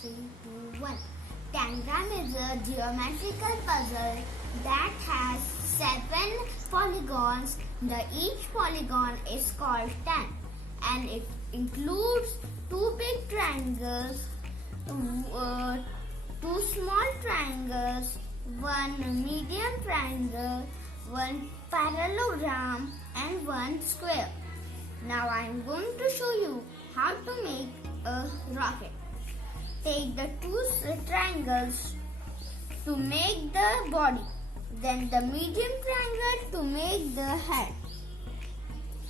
3, 2, 1. Tangram is a geometrical puzzle that has 7 polygons. Each polygon is called 10 and it includes 2 big triangles, 2 small triangles, 1 medium triangle, 1 parallelogram and 1 square. Now I am going to show you how to make a rocket. Take the 2 triangles to make the body, then the medium triangle to make the head.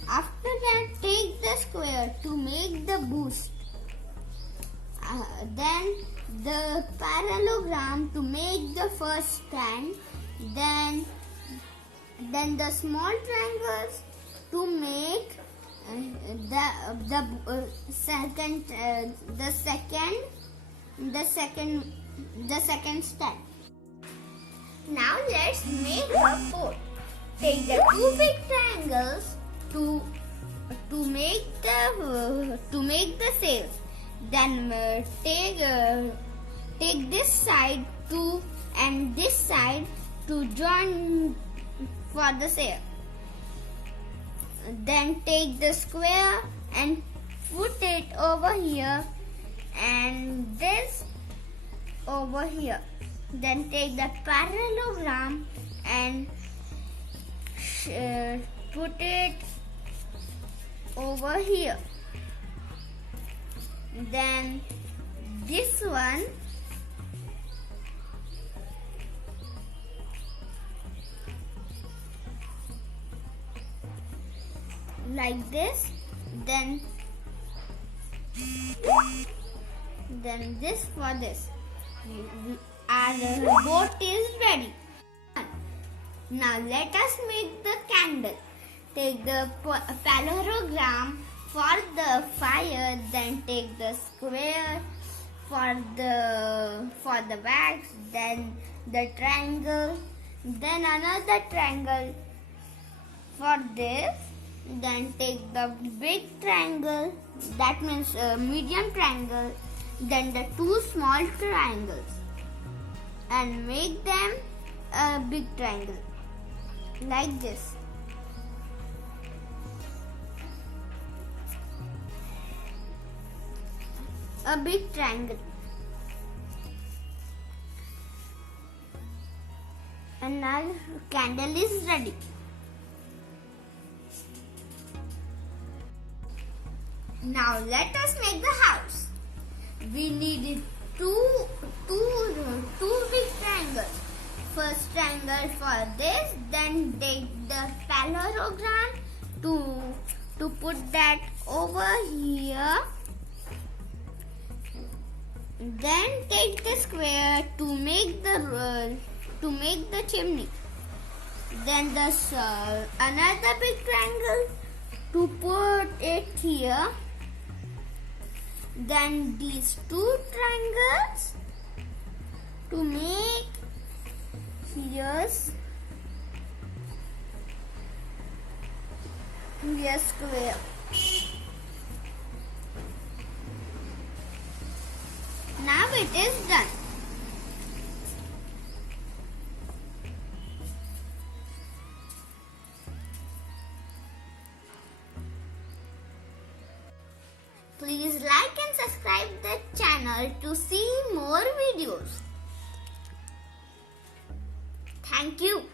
After that, take the square to make the boost. Then the parallelogram to make the first stand. Then the small triangles to make the second step. Now let's make a boat. Take the 2 big triangles to make the sails. Then take this side and this side to join for the sail. Then take the square and put it over here and this over here. Then take the parallelogram and put it over here. Then this one like this. Then this for this. Our boat is ready. Now let us make the candle. Take the parallelogram for the fire, then take the square for the wax, then the triangle, then another triangle for this, then take the big triangle, that means medium triangle, then the 2 small triangles and make them a big triangle like this. A big triangle. And our candle is ready. Now let us make the house. We need two big triangles. First triangle for this, then take the parallelogram to put that over here. Then take the square to make the chimney. Then another big triangle to put it here. Then these 2 triangles to make here square. Now it is done. Please like and subscribe the channel to see more videos. Thank you.